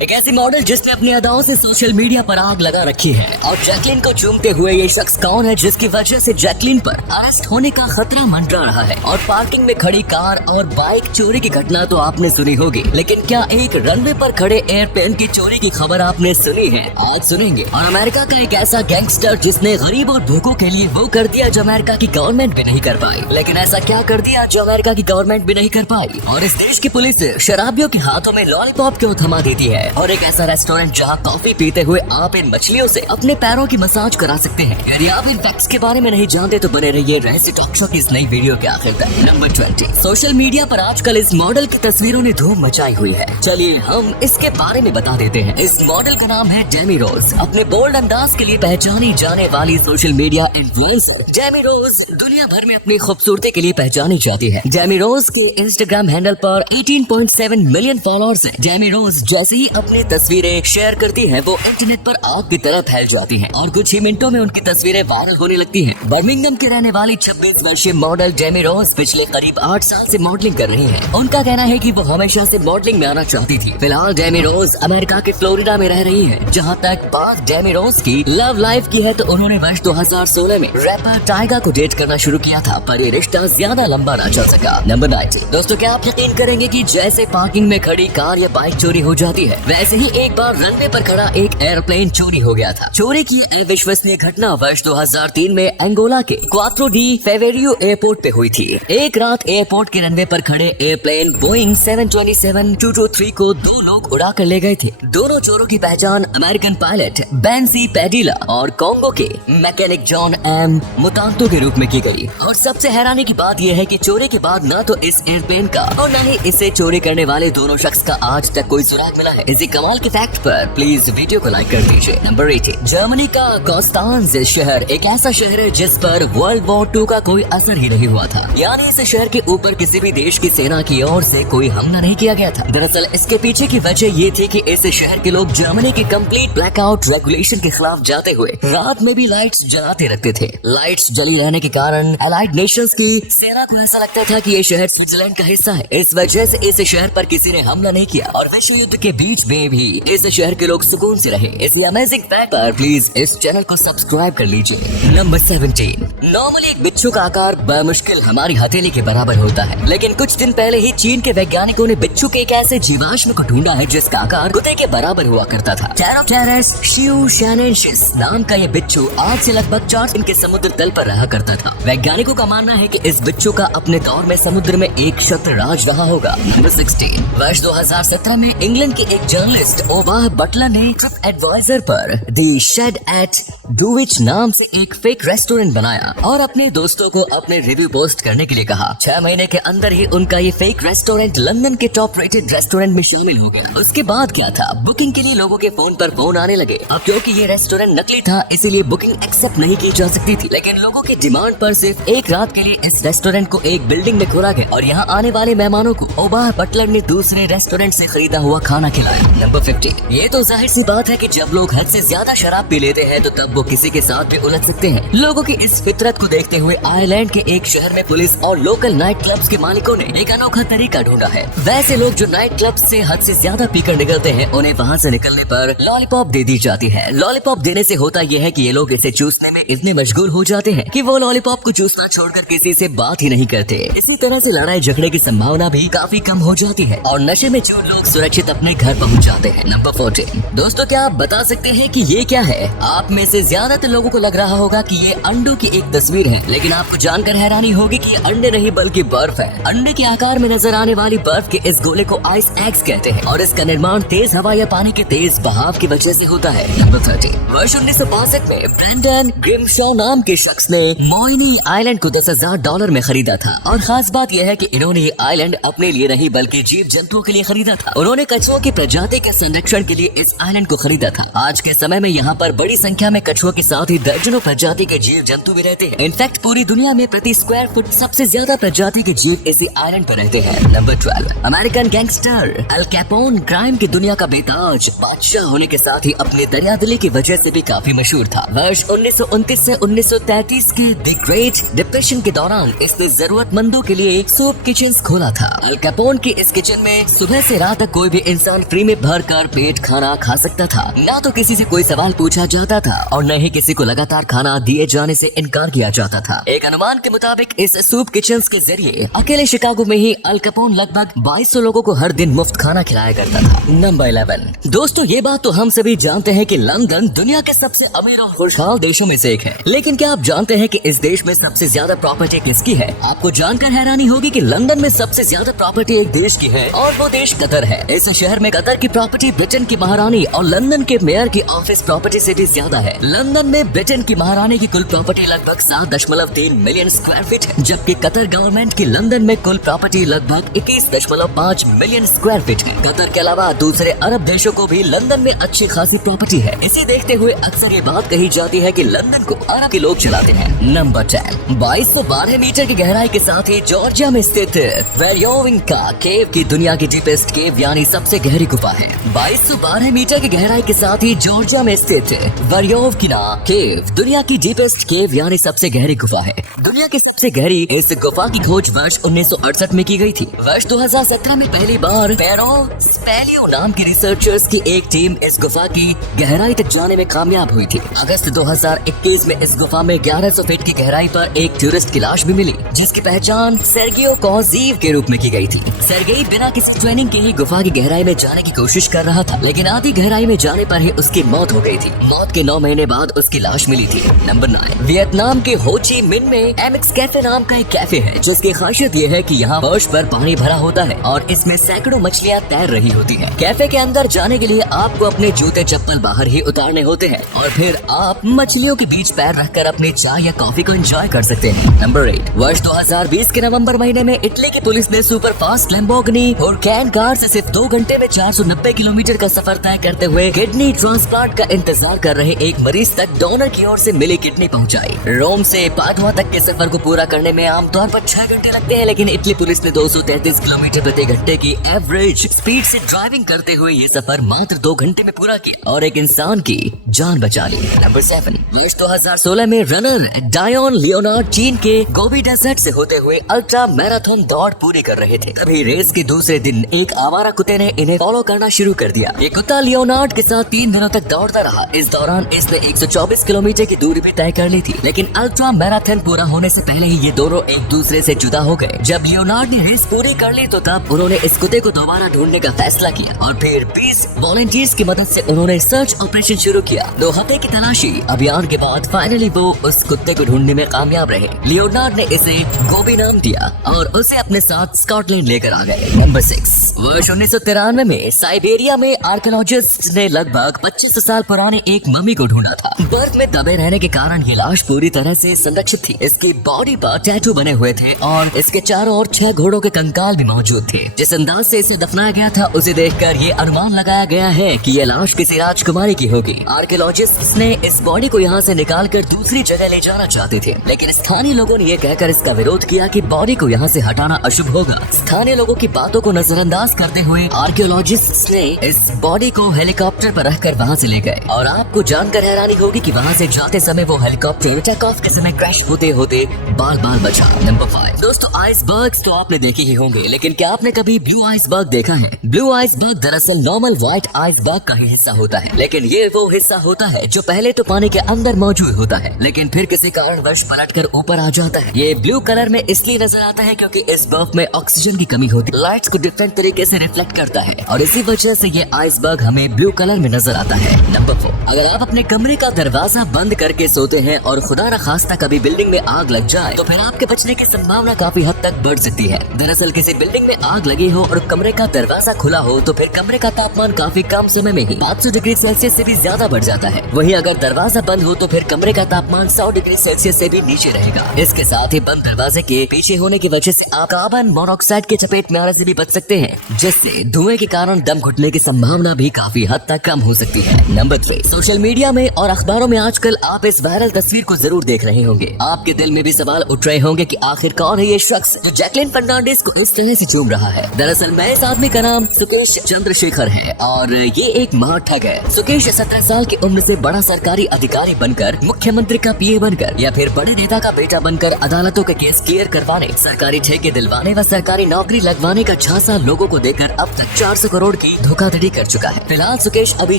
एक ऐसी मॉडल जिसने अपनी अदाओं से सोशल मीडिया पर आग लगा रखी है। और जैकलीन को चूमते हुए ये शख्स कौन है जिसकी वजह से जैकलीन पर अरेस्ट होने का खतरा मंडरा रहा है। और पार्किंग में खड़ी कार और बाइक चोरी की घटना तो आपने सुनी होगी, लेकिन क्या एक रनवे पर खड़े एयरप्लेन की चोरी की खबर आपने सुनी है? आज सुनेंगे। और अमेरिका का एक ऐसा गैंगस्टर जिसने गरीब और भूखों के लिए वो कर दिया जो अमेरिका की गवर्नमेंट भी नहीं कर पाई। लेकिन ऐसा क्या कर दिया जो अमेरिका की गवर्नमेंट भी नहीं कर पाई? और इस देश की पुलिस शराबियों के हाथों में लॉलीपॉप क्यों थमा देती है? और एक ऐसा रेस्टोरेंट जहां कॉफी पीते हुए आप इन मछलियों से अपने पैरों की मसाज करा सकते हैं। यदि आप इन फैक्ट्स के बारे में नहीं जानते तो बने रहिए रहस्य टॉक शो की इस नई वीडियो के आखिर तक। नंबर 20। सोशल मीडिया पर आजकल इस मॉडल की तस्वीरों ने धूम मचाई हुई है। चलिए हम इसके बारे में बता देते हैं। इस मॉडल का नाम है डेमी रोज। अपने बोल्ड अंदाज के लिए पहचानी जाने वाली सोशल मीडिया इन्फ्लुएंसर डेमी रोज दुनिया भर में अपनी खूबसूरती के लिए पहचानी जाती है। डेमी रोज के इंस्टाग्राम हैंडल पर 18.7 मिलियन फॉलोअर्स हैं। डेमी रोज जैसे ही अपनी तस्वीरें शेयर करती हैं, वो इंटरनेट पर आग की तरह फैल जाती हैं और कुछ ही मिनटों में उनकी तस्वीरें वायरल होने लगती हैं। बर्मिंघम की रहने वाली 26 वर्षीय मॉडल डेमी रोज पिछले करीब 8 साल से मॉडलिंग कर रही हैं। उनका कहना है कि वो हमेशा से मॉडलिंग में आना चाहती थी। फिलहाल डेमी रोज अमेरिका के फ्लोरिडा में रह रही है। जहां तक बात डेमी रोज की लव लाइफ की है तो उन्होंने वर्ष 2016 में रैपर टाइगा को डेट करना शुरू किया था, पर ये रिश्ता ज्यादा लंबा ना चल सका। नंबर 19। दोस्तों, क्या आप यकीन करेंगे कि जैसे पार्किंग में खड़ी कार या बाइक चोरी हो जाती है, वैसे ही एक बार रनवे पर खड़ा एक एयरप्लेन चोरी हो गया था। चोरी की अविश्वसनीय घटना वर्ष 2003 में अंगोला के क्वात्रो डी फेवेरियो एयरपोर्ट पे हुई थी। एक रात एयरपोर्ट के रनवे पर खड़े एयरप्लेन बोइंग 727-223 को दो लोग उड़ा कर ले गए थे। दोनों चोरों की पहचान अमेरिकन पायलट बेंसी पेडिला और कॉन्गो के मैकेनिक जॉन एम मुतांतो के रूप में की गई। और सबसे हैरानी की बात यह है कि चोरी के बाद न तो इस एयरप्लेन का और न ही इसे चोरी करने वाले दोनों शख्स का आज तक कोई सुराग मिला है। इसी कमाल के फैक्ट पर प्लीज वीडियो को लाइक कर दीजिए। नंबर 18। जर्मनी का कॉन्स्टांज शहर एक ऐसा शहर है जिस पर वर्ल्ड वॉर 2 का कोई असर ही नहीं हुआ था। यानी इस शहर के ऊपर किसी भी देश की सेना की ओर से कोई हमला नहीं किया गया था। दरअसल इसके पीछे की वजह ये थी कि इस शहर के लोग जर्मनी की कंप्लीट ब्लैकआउट रेगुलेशन के खिलाफ जाते हुए रात में भी लाइट्स जलाते रखते थे। लाइट्स जली रहने के कारण एलाइड नेशंस की सेना को ऐसा लगता था कि ये शहर स्विट्जरलैंड का हिस्सा है। इस वजह से इस शहर पर किसी ने हमला नहीं किया और विश्व युद्ध के बीच में भी इस शहर के लोग सुकून से रहे। इस अमेजिंग फैक्ट पर प्लीज इस चैनल को सब्सक्राइब कर लीजिए। नंबर 17। नॉर्मली एक बिच्छू का आकार बमुश्किल हमारी हथेली के बराबर होता है, लेकिन कुछ दिन पहले ही चीन के वैज्ञानिकों ने बिच्छू के एक ऐसे जीवाश्म को ढूंढा है जिसका आकार कुत्ते के बराबर हुआ करता था। टेरोप्टेरस शिउशैनेंसिस नाम का ये बिच्छू आज से लगभग 4 दिन के समुद्र तल पर रहा करता था। वैज्ञानिकों का मानना है कि इस बिच्छू का अपने दौर में समुद्र में एक छत्र राज रहा होगा। नंबर 16। वर्ष 2017 में इंग्लैंड के एक जर्नलिस्ट ओवाह बटलर ने ट्रिप एडवाइजर पर दी शेड एट डुविच नाम से एक फेक रेस्टोरेंट बनाया और अपने दोस्तों को अपने रिव्यू पोस्ट करने के लिए कहा। 6 महीने के अंदर ही उनका ये फेक रेस्टोरेंट लंदन के टॉप रेटेड रेस्टोरेंट में शामिल हो गया। उसके बाद क्या था, बुकिंग के लिए लोगों के फोन पर फोन आने लगे। अब क्योंकि ये रेस्टोरेंट नकली था इसीलिए बुकिंग एक्सेप्ट नहीं की जा सकती थी, लेकिन लोगों की डिमांड पर सिर्फ एक रात के लिए इस रेस्टोरेंट को एक बिल्डिंग में खोला गया और यहाँ आने वाले मेहमानों को ओवाह बटलर ने दूसरे रेस्टोरेंट से खरीदा हुआ खाना खिलाया। नंबर 15। ये तो जाहिर सी बात है कि जब लोग हद से ज्यादा शराब पी लेते हैं तो तब वो किसी के साथ भी उलझ सकते हैं। लोगों की इस फितरत को देखते हुए आयरलैंड के एक शहर में पुलिस और लोकल नाइट क्लब्स के मालिकों ने एक अनोखा तरीका ढूंढा है। वैसे लोग जो नाइट क्लब से हद से ज्यादा पीकर निकलते हैं उन्हें वहाँ से निकलने पर लॉलीपॉप दे दी जाती है। लॉलीपॉप देने से होता यह है कि ये लोग इसे चूसने में इतने मशगूल हो जाते हैं कि वो लॉलीपॉप को चूसना छोड़कर किसी से बात ही नहीं करते। इसी तरह से लड़ाई झगड़े की संभावना भी काफी कम हो जाती है और नशे में जो लोग सुरक्षित अपने घर पहुँच जाते हैं। नंबर 14। दोस्तों, क्या आप बता सकते हैं कि ये क्या है? आप में से ज्यादातर लोगों को लग रहा होगा कि ये अंडों की एक तस्वीर है, लेकिन आपको जानकर हैरानी होगी कि ये अंडे नहीं बल्कि बर्फ है। अंडे के आकार में नजर आने वाली बर्फ के इस गोले को आइस एग्स कहते हैं और इसका निर्माण तेज हवा या पानी के तेज बहाव की वजह से होता है। नंबर 13। वर्ष 1962 में ब्रेंडन ग्रिमशॉ नाम के शख्स ने मोइनी आइलैंड को $10,000 में खरीदा था और खास बात यह है कि इन्होंने ये आइलैंड अपने लिए नहीं बल्कि जीव जंतुओं के लिए खरीदा था। उन्होंने कछुओं की प्रजाति के संरक्षण के लिए इस आइलैंड को खरीदा था। आज के समय में यहाँ पर बड़ी संख्या में कछुआ के साथ ही दर्जनों प्रजाति के जीव जंतु भी रहते हैं। इनफैक्ट पूरी दुनिया में प्रति स्क्वायर फुट सबसे ज्यादा प्रजाति के जीव इसी आइलैंड पर रहते हैं। Number 12, American gangster Al Capone crime की दुनिया का बेताज बादशाह होने के साथ ही अपने दरियादिली की वजह से भी काफी मशहूर था। वर्ष 1929 से 1933 के द ग्रेट डिप्रेशन के दौरान इसने जरूरतमंदों के लिए सूप किचन खोला था। अल कैपोन की इस किचन में सुबह से रात तक कोई भी इंसान फ्री में भर कर पेट खाना खा सकता था। ना तो किसी से कोई सवाल पूछा जाता था और न ही किसी को लगातार खाना दिए जाने से इनकार किया जाता था। एक अनुमान के मुताबिक इस सूप किचन के जरिए अकेले शिकागो में ही अल कैपोन लगभग 2200 लोगों को हर दिन मुफ्त खाना खिलाया करता था। नंबर 11, दोस्तों ये बात तो हम सभी जानते हैं कि लंदन दुनिया के सबसे अमीर और खुशहाल देशों में से एक है, लेकिन क्या आप जानते हैं कि इस देश में सबसे ज्यादा प्रॉपर्टी किसकी है? आपको जानकर हैरानी होगी कि लंदन में सबसे ज्यादा प्रॉपर्टी एक देश की है और वो देश कतर है। इस शहर में कतर की प्रॉपर्टी ब्रिटेन की महारानी और लंदन के मेयर की ऑफिस प्रॉपर्टी से भी ज्यादा है। लंदन में ब्रिटेन की महारानी की कुल प्रॉपर्टी लगभग 7.3 मिलियन स्क्वायर फीट है, जबकि कतर गवर्नमेंट की लंदन में कुल प्रॉपर्टी लगभग 21.5 मिलियन स्क्वायर फीट है। कतर के अलावा दूसरे अरब देशों को भी लंदन में अच्छी खासी प्रॉपर्टी है। इसी देखते हुए अक्सर ये बात कही जाती है कि लंदन को अरब के लोग चलाते हैं। नंबर 10, 2212 मीटर की गहराई के साथ ही जॉर्जिया में स्थित वेरियोविंका केव की दुनिया की डीपेस्ट केव यानी सबसे गहरी गुफा है। 2212 मीटर की गहराई के साथ ही जॉर्जिया में स्थित वेरियोविंका केव दुनिया की डीपेस्ट केव यानी सबसे गहरी गुफा है। दुनिया की सबसे गहरी इस गुफा की खोज वर्ष 1968 में की गई थी। वर्ष 2017 में पहली बार पेरोस्पेलियो नाम के रिसर्चर्स की एक टीम इस गुफा की गहराई तक जाने में कामयाब हुई थी। अगस्त 2021 में इस गुफा में 1100 फीट की गहराई पर एक टूरिस्ट की लाश भी मिली, जिसकी पहचान सेर्गियो कोजीव के रूप में की गई थी। सेर्गेई बिना किसी ट्रेनिंग के ही गुफा की गहराई में जाने की कोशिश कर रहा था, लेकिन आधी गहराई में जाने पर ही उसकी मौत हो गई थी। मौत के 9 महीने बाद उसकी लाश मिली थी। नंबर 9, वियतनाम के हो ची मिन में एमिक्स कैफे नाम का एक कैफे है, जिसकी खासियत ये है कि यहाँ फर्श पर पानी भरा होता है और इसमें सैकड़ों मछलियाँ तैर रही होती हैं। कैफे के अंदर जाने के लिए आपको अपने जूते चप्पल बाहर ही उतारने होते हैं और फिर आप मछलियों के बीच पैर रखकर अपनी चाय या कॉफी को एंजॉय कर सकते हैं। नंबर 8, वर्ष 2020 के नवंबर महीने में इटली की पुलिस ने सुपर फास्ट लैम्बोर्गिनी हुरैकन कार से सिर्फ 2 घंटे में 490 किलोमीटर का सफर तय करते हुए किडनी ट्रांसप्लांट का इंतजार कर रहे एक मरीज तक डोनर की ओर से मिली किडनी पहुंचाई। रोम से पादुआ तक के सफर को पूरा करने में आमतौर पर 6 घंटे लगते हैं, लेकिन इटली पुलिस ने 233 किलोमीटर प्रति घंटे की एवरेज स्पीड से ड्राइविंग करते हुए ये सफर मात्र 2 घंटे में पूरा किया और एक इंसान की जान बचा ली। नंबर 7, वर्ष 2016 में रनर डायोन लियोनार्ड चीन के गोबी डेजर्ट से होते हुए अल्ट्रा मैराथन दौड़ पूरी कर रहे थे। तभी रेस के दूसरे दिन एक आवारा कुत्ते ने इन्हें फॉलो करना शुरू कर दिया। ये कुत्ता लियोनार्ड के साथ 3 दिनों तक दौड़ता रहा। इस दौरान इसने 124 किलोमीटर की दूरी भी तय कर ली थी, लेकिन अल्ट्रा मैराथन पूरा होने से पहले ही ये दोनों एक दूसरे से जुदा हो गए। जब लियोनार्ड ने रेस पूरी कर ली तो तब उन्होंने इस कुत्ते को दोबारा ढूंढने का फैसला किया और फिर 20 वॉलंटियर्स की मदद से उन्होंने सर्च ऑपरेशन शुरू किया। 2 हफ्ते की तलाशी अभियान के बाद फाइनली वो उस कुत्ते को ढूंढने में कामयाब रहे। लियोनार्ड ने इसे गोबी नाम दिया और उसे अपने साथ स्कॉटलैंड लेकर आ गए। नंबर 6, वर्ष 1993 में साइबेरिया में आर्कियोलॉजिस्ट ने लगभग 25 साल पुराने एक मम्मी को ढूंढा था। बर्फ में दबे रहने के कारण ये लाश पूरी तरह से संरक्षित थी। इसकी बॉडी पर टैटू बने हुए थे और इसके चारों ओर 6 घोड़ों के कंकाल भी मौजूद थे। जिस अंदाज से इसे दफनाया गया था उसे देखकर ये अनुमान लगाया गया है कि ये लाश किसी राजकुमारी की होगी। आर्कियोलॉजिस्ट ने इस बॉडी को यहाँ से निकाल कर दूसरी जगह ले जाना चाहते थे, लेकिन स्थानीय लोगों ने ये कहकर इसका विरोध किया कि बॉडी को यहाँ से हटाना अशुभ होगा। स्थानीय लोगों की बातों को नजरअंदाज करते हुए आर्कियोलॉजिस्ट ने इस बॉडी को हेलीकॉप्टर पर रखकर वहाँ से ले गए और आपको जानकर हैरानी होगी कि वहाँ से जाते समय वो हेलीकॉप्टर टेक ऑफ के समय क्रैश होते होते बाल बाल बचा। नंबर 5, दोस्तों आइसबर्ग्स तो आपने देखे ही होंगे, लेकिन क्या आपने कभी ब्लू आइसबर्ग देखा है? ब्लू आइसबर्ग दरअसल नॉर्मल व्हाइट आइसबर्ग का ही हिस्सा होता है, लेकिन ये वो हिस्सा होता है जो पहले तो पानी के अंदर मौजूद होता है, लेकिन फिर किसी कारणवश पलटकर ऊपर आ जाता है। ये ब्लू कलर में इसलिए नजर आता है क्योंकि इस बर्फ में ऑक्सीजन की कमी होती है, लाइट्स को डिफरेंट तरीके से रिफ्लेक्ट करता है और इसी वजह से ये आइसबर्ग हमें ब्लू कलर में नजर आता है। नंबर 4, अगर आप अपने कमरे का दरवाजा बंद करके सोते हैं और खुदा न खास्ता कभी बिल्डिंग में आग लग जाए तो फिर आपके बचने की संभावना काफी हद तक बढ़ सकती है। दरअसल किसी बिल्डिंग में आग लगी हो और कमरे का दरवाजा खुला हो तो फिर कमरे का तापमान काफी कम समय में ही 500 डिग्री सेल्सियस से भी ज्यादा बढ़ जाता है। वहीं अगर दरवाजा बंद हो तो फिर कमरे का तापमान 100 डिग्री सेल्सियस से भी नीचे रहेगा। इसके साथ ही बंद दरवाजे के पीछे होने की वजह से आप कार्बन मोनोऑक्साइड की चपेट में आने से भी बच सकते हैं, जिससे धुएं के कारण दम घुटने की संभावना भी काफी हद तक कम हो सकती है। नंबर 3, सोशल मीडिया में और अखबारों में आजकल आप इस वायरल तस्वीर को जरूर देख रहे होंगे। आपके दिल में भी सवाल उठ रहे होंगे कि आखिर कौन है ये शख्स जो जैकलिन फर्नांडिस को इस तरह से चूम रहा है। दरअसल मैं इस आदमी का नाम सुकेश चंद्रशेखर है और ये एक महाठग है। सुकेश 17 साल की उम्र से बड़ा सरकारी अधिकारी बनकर, मुख्यमंत्री का पीए बनकर या फिर बड़े नेता का बेटा बनकर अदालतों के केस क्लियर करवाने, सरकारी ठेके दिलवाने व सरकारी नौकरी लगवाने का झांसा लोगों को देकर अब तक 400 करोड़ की धोखाधड़ी कर चुका है। फिलहाल सुकेश अभी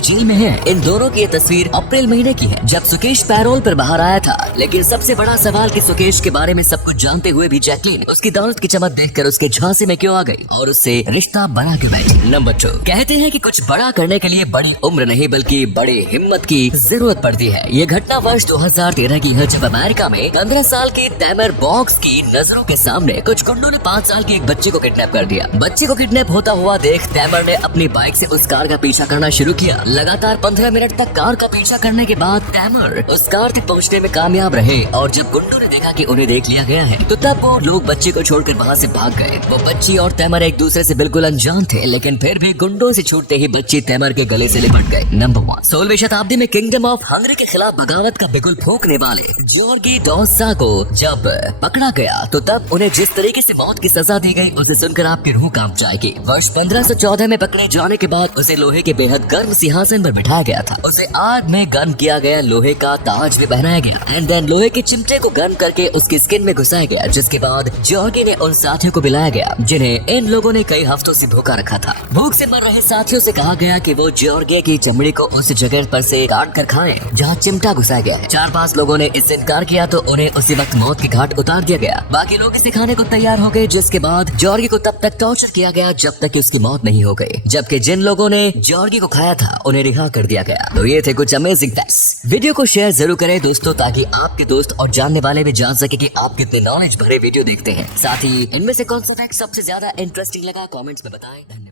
जेल में है। इन दोनों की ये तस्वीर अप्रैल महीने की है जब सुकेश पैरोल पर बाहर आया था। लेकिन सबसे बड़ा सवाल कि सुकेश के बारे में सब कुछ जानते हुए भी जैकलिन उसकी दौलत की चमक देखकर उसके झांसे में क्यों आ गई और उससे रिश्ता बना के बैठी। नंबर 2, कहते हैं कि कुछ बड़ा करने के लिए बड़ी उम्र नहीं बल्कि बड़ी हिम्मत की जरूरत पड़ती है। ये घटना वर्ष 2013 की है जब अमेरिका में 15 साल की तैमर बॉक्स की नजरों के सामने कुछ गुंडों ने 5 साल की एक बच्चे को किडनैप कर दिया। बच्चे को किडनैप होता हुआ देख तैमर ने अपनी बाइक से उस कार का पीछा करना शुरू किया। लगातार 15 मिनट तक कार का पीछा करने के बाद तैमर उस कार तक पहुंचने में कामयाब रहे और जब गुंडों ने देखा कि उन्हें देख लिया गया है तो तब वो लोग बच्चे को छोड़कर वहाँ से भाग गए। वो बच्ची और तैमर एक दूसरे से बिल्कुल अनजान थे, लेकिन फिर भी गुंडों से छूटते ही बच्ची तैमर के गले से लिपट गए। नंबर 1, 16वीं शताब्दी में किंगडम ऑफ हंगरी के खिलाफ बगावत का बिगुल फूंकने वाले जॉर्गी डॉसा को जब पकड़ा गया तो तब उन्हें जिस तरीके से मौत की सजा दी गई उसे सुनकर आपकी रूह कांप जाएगी। वर्ष 1514 में पकड़े जाने के बाद उसे लोहे के बेहद गर्म सिंहासन पर बिठाया गया था। उसे आग में गर्म किया गया, लोहे का ताज भी पहनाया गया एंड देन लोहे के चिमटे को गर्म करके उसकी स्किन में घुसाया गया, जिसके बाद जॉर्गी ने उन साथियों को पिलाया गया जिन्हें इन लोगों ने कई हफ्तों से भूखा रखा था। भूख से मर रहे साथियों से कहा गया कि वो जॉर्गी की चमड़ी को उस जगह पर से काट कर खाएं जहाँ चिमटा घुसाया गया है। 4-5 लोगों ने इससे इनकार किया तो उन्हें उसी वक्त मौत की घाट उतार दिया गया। बाकी लोग इसे खाने को तैयार हो गए, जिसके बाद जॉर्गी को तब तक टॉर्चर किया गया जब तक कि उसकी मौत नहीं हो गई, जबकि जिन लोगों ने जॉर्गी को खाया था उन्हें रिहा कर दिया गया। तो ये थे कुछ अमेजिंग फैक्ट्स। वीडियो को शेयर जरूर करें दोस्तों, ताकि आपके दोस्त और जानने वाले भी जान सके कि आप कितने नॉलेज भरे वीडियो देखते हैं। साथ ही इनमें से कौन सा फैक्ट सबसे ज्यादा इंटरेस्टिंग लगा कमेंट्स में बताएं।